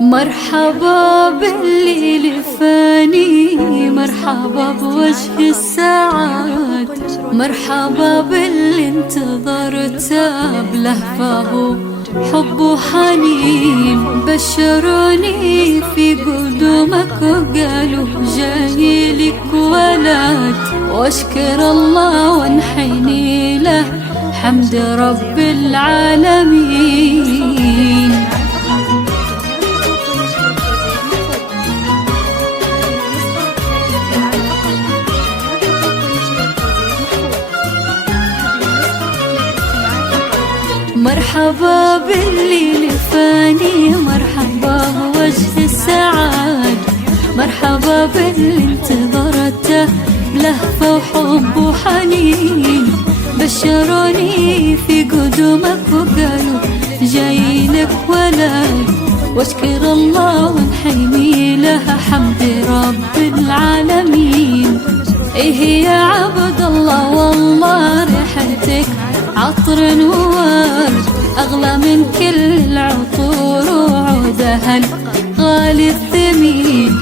مرحبا باللي لفاني، مرحبا بوجه السعاد، مرحبا باللي انتظرته بلهفه حب وحنين. بشروني في قدومك وقالوا جاي لك ولد، واشكر الله وانحني له حمد رب العالمين. مرحبا باللي لفاني، مرحبا بوجه السعاد، مرحبا باللي انتظرته بلهفة وحب وحنين. بشروني في قدومك وقالوا جاي لك ولد، واشكر الله وانحني له حمد رب العالمين. ايه يا عبد الله والله ريحتك عطر وورد، أغلى من كل العطور وعودها الغالي الثمين.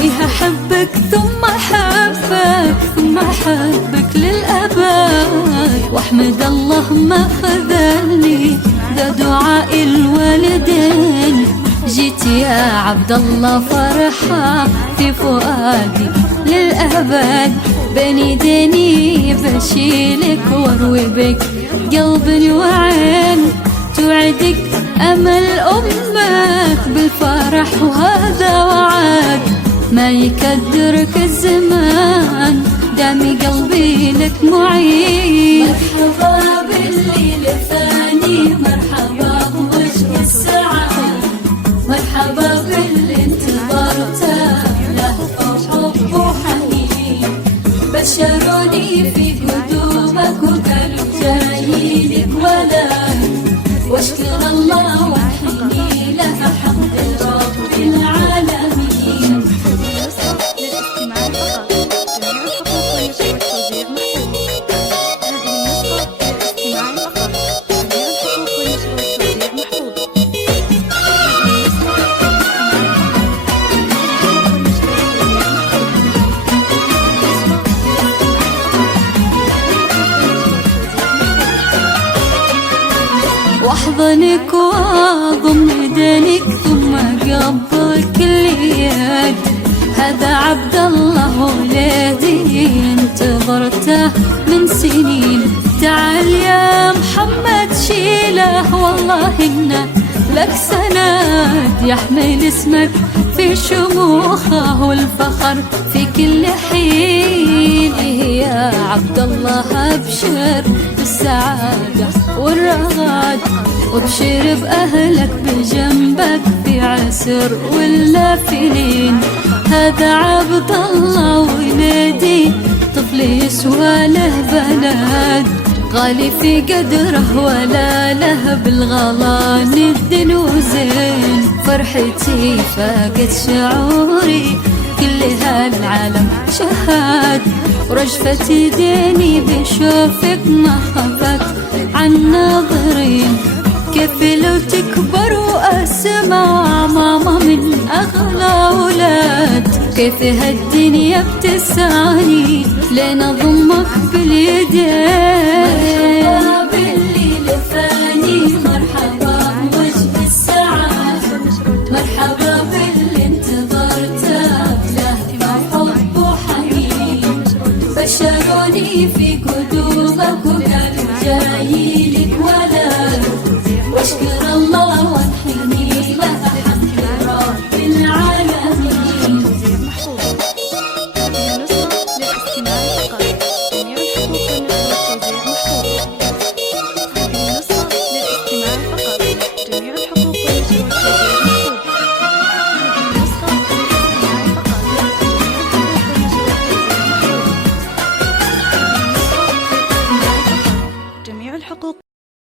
إيه أحبك ثم أحبك ثم أحبك للأبد، وأحمد الله ما خذلني ذا دعاء الوالدين. جيت يا عبد الله فرحة في فؤادي للأبد، بين يديني بشيلك واروي بك قلب وعين. توعدك أمل أمك بالفرح وهذا وعد، ما يكدرك الزمان دامي قلبي لك معين. مرحبا باللي لفاني، مرحبا بوجه السعاد، مرحبا باللي انتظرته لهفة وحب وحنين. بشروني في قدومك وقالوا جاي لك ولد، واشكر الله وانحني له حمد رب العالمين. واحضنك واضم يدينك ثم قبل كل يد، هذا عبد الله ولدي انتظرته من سنين. تعال يا محمد شيله والله إنه لك سند، يحمل اسمك في شموخه والفخر في كل حين. إيه يا عبد الله أبشر بالسعادة والرغد، وابشر بأهلك بجنبك في عسر ولا في لين. هذا عبد الله ولدي طفل يسوى له بلد، غالي في قدره ولا له بالغلا ند وزين. فرحتي فاقت شعوري كل هالعالم شهاد، ورجفة يديني بشوفك ما خفت عن ناظرين. كيف لو تكبر واسمع ماما من اغلى اولاد، كيف هالدنيا بتسعني لين اضمك باليدين.